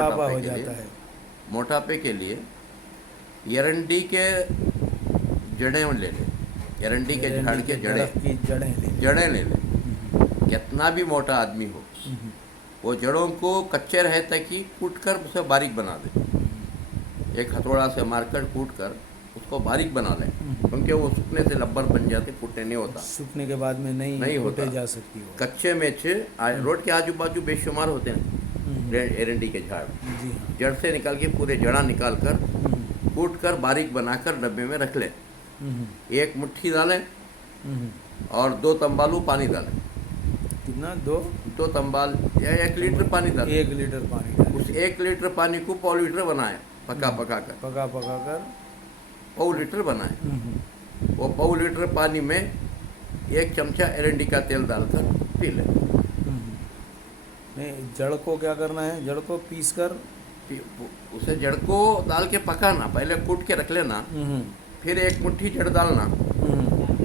मोटापा मोटापे हो के जाता लिए है। मोटापे के लिए एरंडी के जड़ें ले ले। एरंडी के झाड़ एरंडी के के जड़ें, दरख्त की जड़ें ले लें। जड़ें ले ले। हम्म, कितना भी मोटा आदमी हो, हम्म, वो जड़ों को कच्चे रहे तक ही कूट कर उसे बारीक बना दे। एक हथौड़ा से मारकर कूट कर उसको बारीक बना लें, क्योंकि वो सूखने से लब्बर बन जाते, कूटने नहीं होता, सूखने के बाद में नहीं नहीं होता। कूटे जा सकती वो। कच्चे में रोड के आजू बाजू बेशुमार होते हैं एरंडी के झाड़। जी हाँ। जड़ से निकाल के पूरे जड़ा निकाल कर हम्म, कूट कर बारीक बनाकर डब्बे में रख लें। हम्म, एक मुट्ठी डालें हम्म। और 2 तंबालू पानी डालें। कितना? 2 2 तंबाल या 1 लीटर पानी डालें। 1 लीटर पानी डालें। उस 1 लीटर पानी को पौ लीटर बनाएं, पका कर पका पका कर। पौ लीटर बनाएं। हम्म, वो पौ लीटर पानी में 1 चमचा एरंडी का तेल डालकर पी लें। हम्म। नहीं, जड़ को क्या करना है? जड़ को पीस कर। उसे जड़ को डाल के पकाना, पहले कूट के रख लेना, फिर 1 मुट्ठी जड़ डालना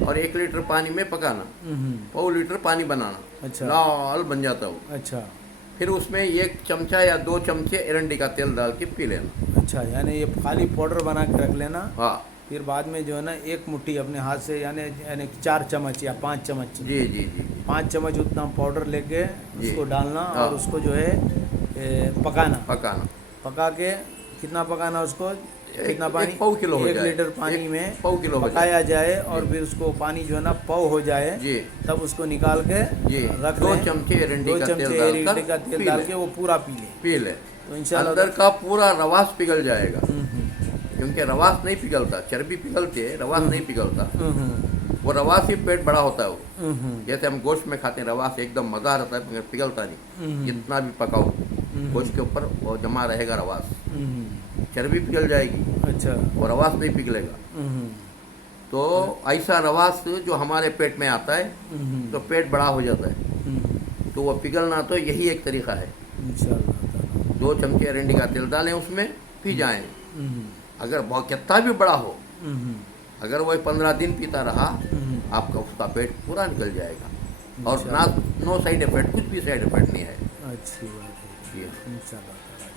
और 1 लीटर पानी में पकाना। पौ लीटर पानी बनाना, अच्छा। लाल बन जाता वो। अच्छा फिर उसमें 1 चमचा या 2 चमचे एरंडी का तेल डाल के पी लेना। अच्छा, यानी ये खाली पाउडर बना के रख लेना। हाँ फिर बाद में जो है ना 1 मुट्ठी अपने हाथ से, यानी 4 चम्मच या 5 चम्मच, जी जी जी 5 चम्मच उतना पाउडर लेके जी। उसको डालना हाँ। और उसको जो है पकाना। पकाना। पका के कितना पकाना उसको? कितना पानी? 1 पाव किलो हो 1 जाए। लीटर पानी 1 में पाव किलो हो पकाया जाए और फिर उसको पानी जो है ना पाव हो जाए, जी तब उसको निकाल के जी। रख 2 लें। चमचे 2 एरंडी का चमचे तेल एरंडी डालकर का तेल पी डाल ले। के वो पूरा पी लें। पी ले। तो इंशाल्लाह अंदर का पूरा रवास पिघल जाएगा, हम्म, क्योंकि रवास नहीं पिघलता, चर्बी पिघलती है, रवास नहीं पिघलता। हम्म, वो रवास ही पेट बड़ा होता है वो। हम्म, जैसे हम गोश्त में खाते हैं, रवास एकदम मज़ा रहता है, मगर पिघलता नहीं। जितना भी पकाओ गोश्त के ऊपर वो जमा रहेगा रवास, चर्बी पिघल जाएगी, अच्छा। वो रवास नहीं पिघलेगा। हम्म, तो ऐसा रवास जो हमारे पेट में आता है तो पेट बड़ा हो जाता है, तो वो पिघलना, तो यही एक तरीका है। इंशाल्लाह ताला। 2 चमचे एरंडी का तेल डालें उसमें, पी जाएं। हम्म, अगर बहुत कितना भी बड़ा हो, हम्म, अगर वो 15 दिन पीता रहा, हम्म, आपका उसका पेट पूरा निकल जाएगा। और अच्छा। ना, नो साइड इफेक्ट, कुछ भी साइड इफेक्ट नहीं है। अच्छी बात है। जी। इंशाल्लाह ताला।